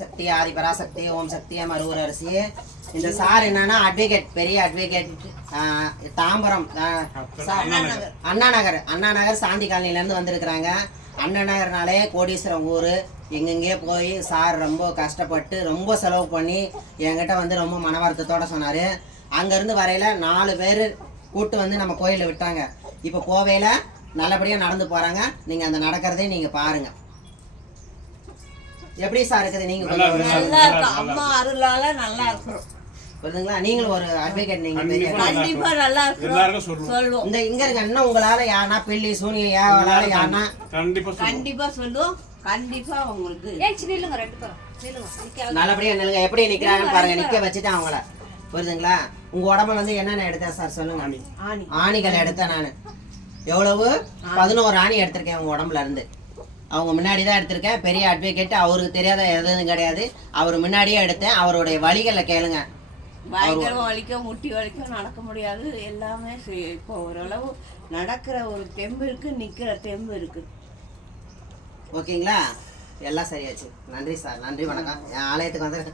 சக்தி ஆதிபராசக்தி ஓம் சக்தி மருவூர் அரசி. இந்த சார் என்னன்னா அட்வொகேட், பெரிய அட்வொகேட், தாம்பரம் அண்ணா நகர் சாந்தி காலனிலேருந்து வந்திருக்கிறாங்க. அண்ணா நகர்னாலே கோடீஸ்வரம் ஊர். எங்கெங்கே போய் சார் ரொம்ப கஷ்டப்பட்டு ரொம்ப செலவு பண்ணி என்கிட்ட வந்து ரொம்ப மன வருத்தத்தோட சொன்னார். அங்கேருந்து வரையில் 4 பேர் கூட்டு வந்து நம்ம கோயிலில் விட்டாங்க. இப்போ போவையில் நல்லபடியாக நடந்து போகிறாங்க. நீங்கள் அந்த நடக்கிறதே நீங்கள் பாருங்கள். எப்படி சார் இருக்குது? நீங்க நல்லா இருக்கும். அம்மா அருளால நல்லா இருக்கும். புரியுதுங்களா? நீங்களும் ஒரு அட்வொகேட். நீங்க கண்டிப்பா நல்லா இருக்கும் சொல்லுவோம். இந்த இங்க இருக்க அண்ணா உங்களால யாருன்னா பில்லி சூனிய யாவலால யாருன்னா கண்டிப்பா சொல்லுவோம். கண்டிப்பா உங்களுக்கு நல்லபடியா நில்லுங்க. எப்படி நிக்கிறாங்கன்னு பாருங்க. நிக்க வச்சுட்டேன் அவங்கள. புரியுதுங்களா? உங்க உடம்புல வந்து என்னென்ன எடுத்தேன் சார் சொல்லுங்க. ஆணிகள் எடுத்தேன் நான். எவ்வளவு? 11 ஆணி எடுத்திருக்கேன் உங்க உடம்புல இருந்து. அவங்க முன்னாடி தான் எடுத்திருக்கேன். பெரிய அட்வொகேட், அவருக்கு தெரியாத எதுவும் கிடையாது. அவர் முன்னாடியே எடுத்தேன். அவருடைய வழிகளை கேளுங்க. பயங்கரமா வலிக்கும், முட்டி வலிக்கும், நடக்க முடியாது. எல்லாமே இப்போ ஓரளவு நடக்கிற ஒரு தெம்பு இருக்கு, நிக்கிற தெம்பு இருக்கு. ஓகேங்களா? எல்லாம் சரியாச்சு. நன்றி சார். நன்றி, வணக்கம். என் ஆலயத்துக்கு வந்து